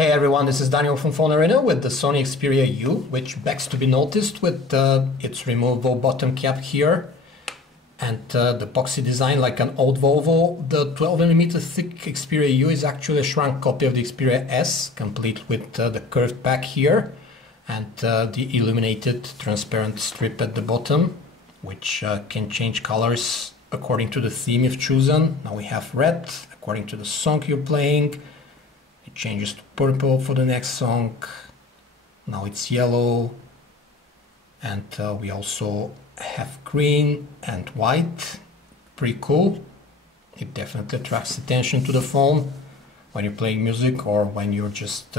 Hey everyone, this is Daniel from PhoneArena with the Sony Xperia U, which begs to be noticed with its removable bottom cap here and the boxy design like an old Volvo. The 12mm thick Xperia U is actually a shrunk copy of the Xperia S, complete with the curved back here and the illuminated transparent strip at the bottom, which can change colors according to the theme you've chosen. Now we have red, according to the song you're playing. It changes to purple for the next song. Now it's yellow. And we also have green and white. Pretty cool. It definitely attracts attention to the phone when you're playing music or when you're just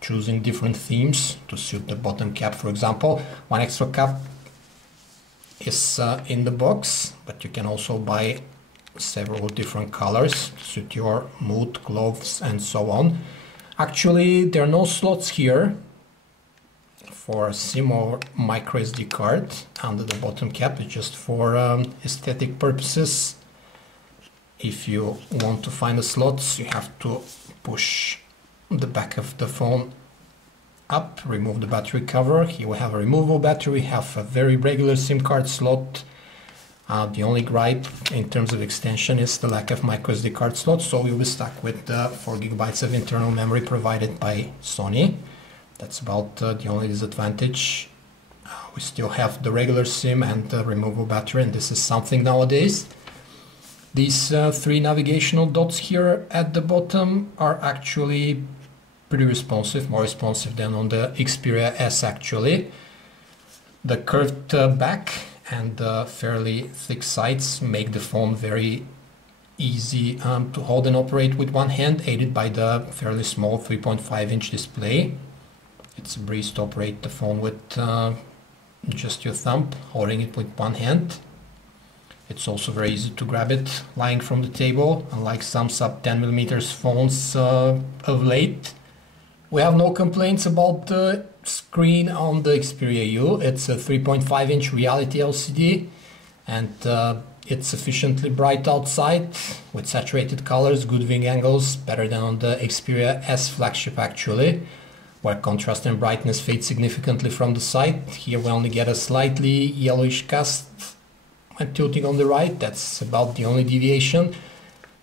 choosing different themes to suit the bottom cap, for example. One extra cap is in the box, but you can also buy several different colors to suit your mood, clothes, and so on. Actually, there are no slots here for a SIM or micro SD card under the bottom cap. It's just for aesthetic purposes. If you want to find the slots, you have to push the back of the phone up, remove the battery cover. Here we have a removable battery, we have a very regular SIM card slot. The only gripe in terms of extension is the lack of microSD card slots, so you'll be stuck with 4 GB of internal memory provided by Sony. That's about the only disadvantage. We still have the regular SIM and the removable battery, and this is something nowadays. These 3 navigational dots here at the bottom are actually pretty responsive, more responsive than on the Xperia S actually. The curved back and fairly thick sides make the phone very easy to hold and operate with one hand, aided by the fairly small 3.5-inch display. It's a breeze to operate the phone with just your thumb, holding it with one hand. It's also very easy to grab it lying from the table, unlike some sub 10mm phones of late. We have no complaints about the screen on the Xperia U. It's a 3.5-inch reality LCD and it's sufficiently bright outside with saturated colors, good viewing angles, better than on the Xperia S flagship actually, where contrast and brightness fade significantly from the side. Here we only get a slightly yellowish cast when tilting on the right. That's about the only deviation.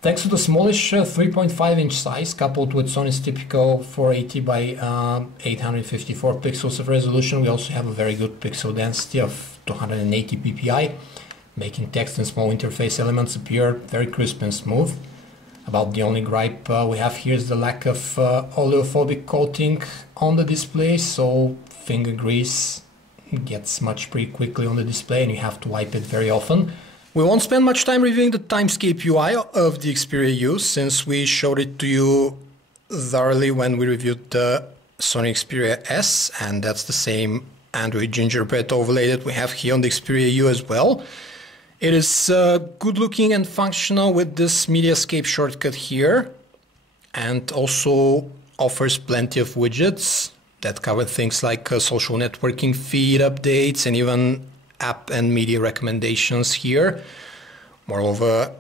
Thanks to the smallish 3.5-inch size, coupled with Sony's typical 480 by 854 pixels of resolution, we also have a very good pixel density of 280 ppi, making text and small interface elements appear very crisp and smooth. About the only gripe we have here is the lack of oleophobic coating on the display, so finger grease gets smudged pretty quickly on the display and you have to wipe it very often. We won't spend much time reviewing the Timescape UI of the Xperia U, since we showed it to you thoroughly when we reviewed the Sony Xperia S, and that's the same Android gingerbread overlay that we have here on the Xperia U as well. It is good looking and functional with this Mediascape shortcut here, and also offers plenty of widgets that cover things like social networking feed updates and even app and media recommendations here. Moreover,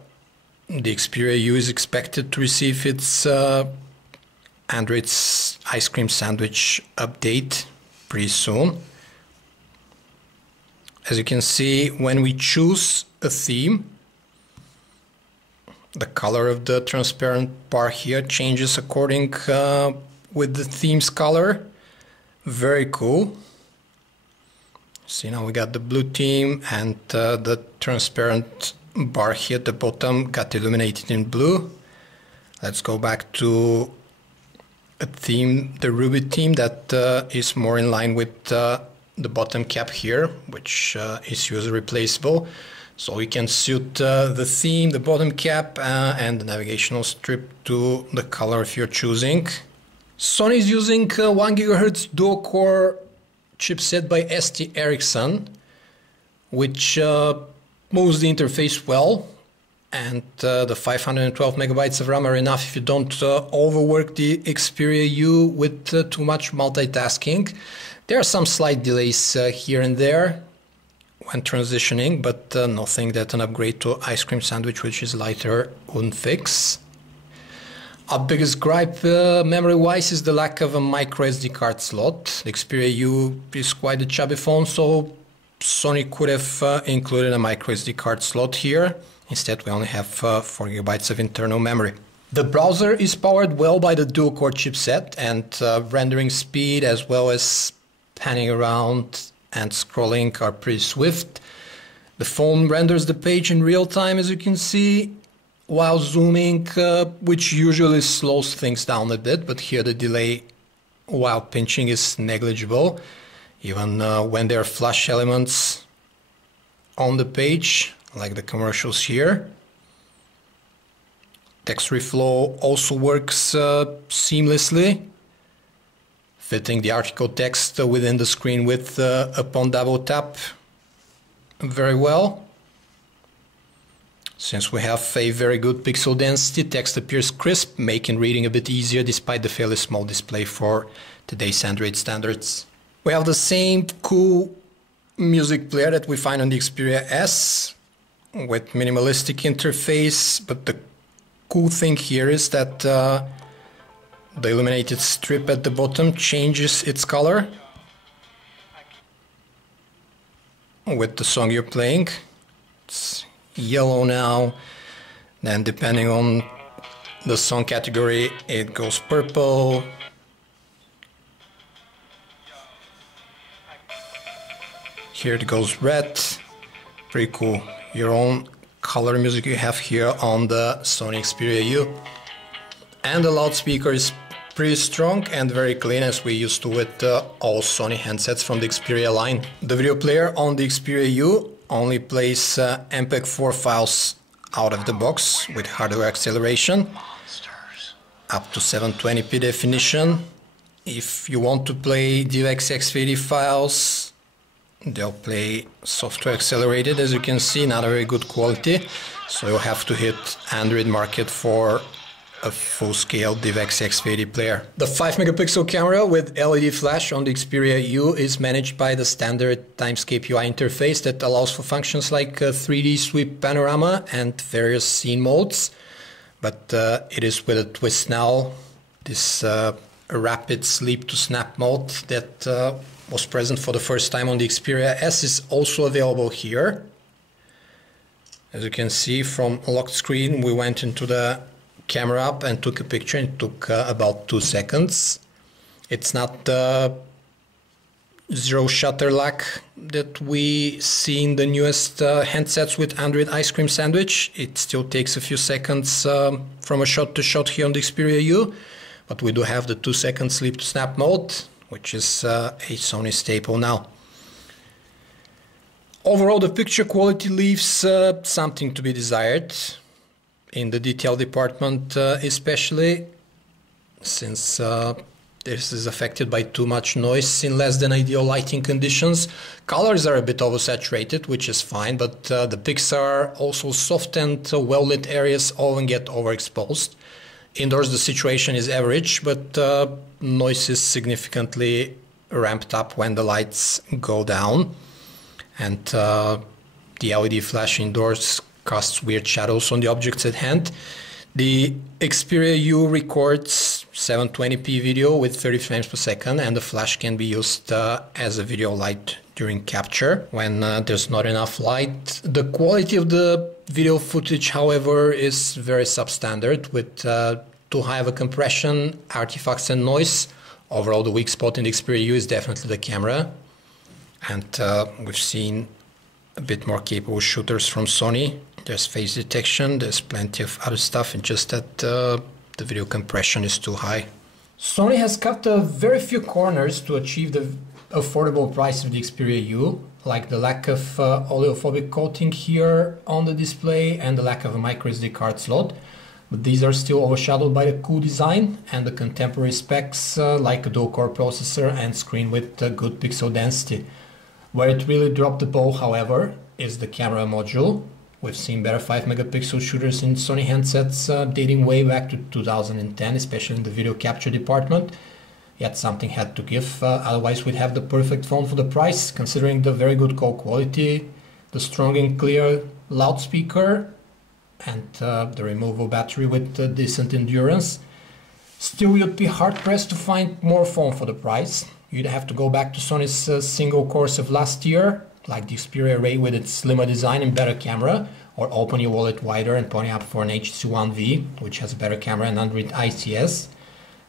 the Xperia U is expected to receive its Android's ice cream sandwich update pretty soon. As you can see, when we choose a theme, the color of the transparent bar here changes according with the theme's color. Very cool. See, now we got the blue theme and the transparent bar here at the bottom got illuminated in blue. Let's go back to a theme, the Ruby theme, that is more in line with the bottom cap here, which is user replaceable. So we can suit the theme, the bottom cap and the navigational strip to the color if you're choosing. Sony is using 1 GHz dual-core chipset by ST Ericsson, which moves the interface well, and the 512 megabytes of RAM are enough if you don't overwork the Xperia U with too much multitasking. There are some slight delays here and there when transitioning, but nothing that an upgrade to ice cream sandwich, which is lighter, wouldn't fix. Our biggest gripe memory-wise is the lack of a micro SD card slot. The Xperia U is quite a chubby phone, so Sony could have included a micro SD card slot here. Instead, we only have 4 GB of internal memory. The browser is powered well by the dual-core chipset, and rendering speed as well as panning around and scrolling are pretty swift. The phone renders the page in real time, as you can see, while zooming, which usually slows things down a bit, but here the delay while pinching is negligible, even when there are flash elements on the page, like the commercials here. Text reflow also works seamlessly, fitting the article text within the screen width upon double tap very well. Since we have a very good pixel density, text appears crisp, making reading a bit easier despite the fairly small display for today's Android standards. We have the same cool music player that we find on the Xperia S with minimalistic interface, but the cool thing here is that the illuminated strip at the bottom changes its color with the song you're playing. It's yellow now, then depending on the song category it goes purple, here it goes red. Pretty cool. Your own color music you have here on the Sony Xperia U. And the loudspeaker is pretty strong and very clean, as we used to with all Sony handsets from the Xperia line. The video player on the Xperia U only plays MPEG-4 files out of the box with hardware acceleration, up to 720p definition. If you want to play DivX X80 files, they'll play software accelerated, as you can see, not a very good quality, so you'll have to hit Android Market for a full-scale DivX X80 player. The 5-megapixel camera with LED flash on the Xperia U is managed by the standard Timescape UI interface that allows for functions like 3D sweep panorama and various scene modes, but it is with a twist now. This rapid sleep to snap mode that was present for the first time on the Xperia S is also available here. As you can see, from a locked screen we went into the camera app and took a picture. It took about 2 seconds. It's not the zero shutter lag that we see in the newest handsets with Android Ice Cream Sandwich. It still takes a few seconds from a shot to shot here on the Xperia U, but we do have the 2-second sleep to snap mode, which is a Sony staple now. Overall, the picture quality leaves something to be desired. In the detail department especially, since this is affected by too much noise in less than ideal lighting conditions. Colors are a bit oversaturated, which is fine, but the pixels, also soft and well-lit areas, often get overexposed. Indoors the situation is average, but noise is significantly ramped up when the lights go down, and the LED flash indoors casts weird shadows on the objects at hand. The Xperia U records 720p video with 30 frames per second, and the flash can be used as a video light during capture when there's not enough light. The quality of the video footage, however, is very substandard, with too high of a compression, artifacts and noise. Overall, the weak spot in the Xperia U is definitely the camera, and we've seen a bit more capable shooters from Sony. There's face detection, there's plenty of other stuff, and just that the video compression is too high. Sony has cut very few corners to achieve the affordable price of the Xperia U, like the lack of oleophobic coating here on the display and the lack of a micro SD card slot. But these are still overshadowed by the cool design and the contemporary specs like a dual-core processor and screen with good pixel density. Where it really dropped the ball, however, is the camera module. We've seen better 5-megapixel shooters in Sony handsets dating way back to 2010, especially in the video capture department. Yet something had to give, otherwise we'd have the perfect phone for the price, considering the very good call quality, the strong and clear loudspeaker, and the removable battery with decent endurance. Still, you'd be hard-pressed to find more phone for the price. You'd have to go back to Sony's single cores of last year, like the Xperia U with its slimmer design and better camera, or open your wallet wider and pony up for an HTC One V, which has a better camera and Android ICS.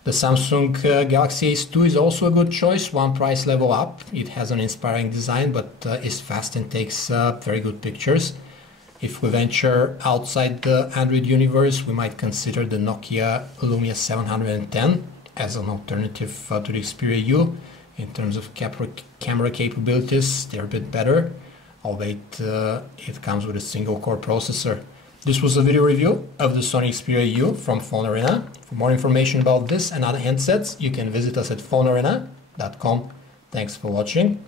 The Samsung Galaxy Ace 2 is also a good choice, one price level up. It has an inspiring design, but is fast and takes very good pictures. If we venture outside the Android universe, we might consider the Nokia Lumia 710 as an alternative to the Xperia U. In terms of camera capabilities, they're a bit better, albeit it comes with a single-core processor. This was a video review of the Sony Xperia U from PhoneArena. For more information about this and other handsets, you can visit us at phonearena.com. Thanks for watching.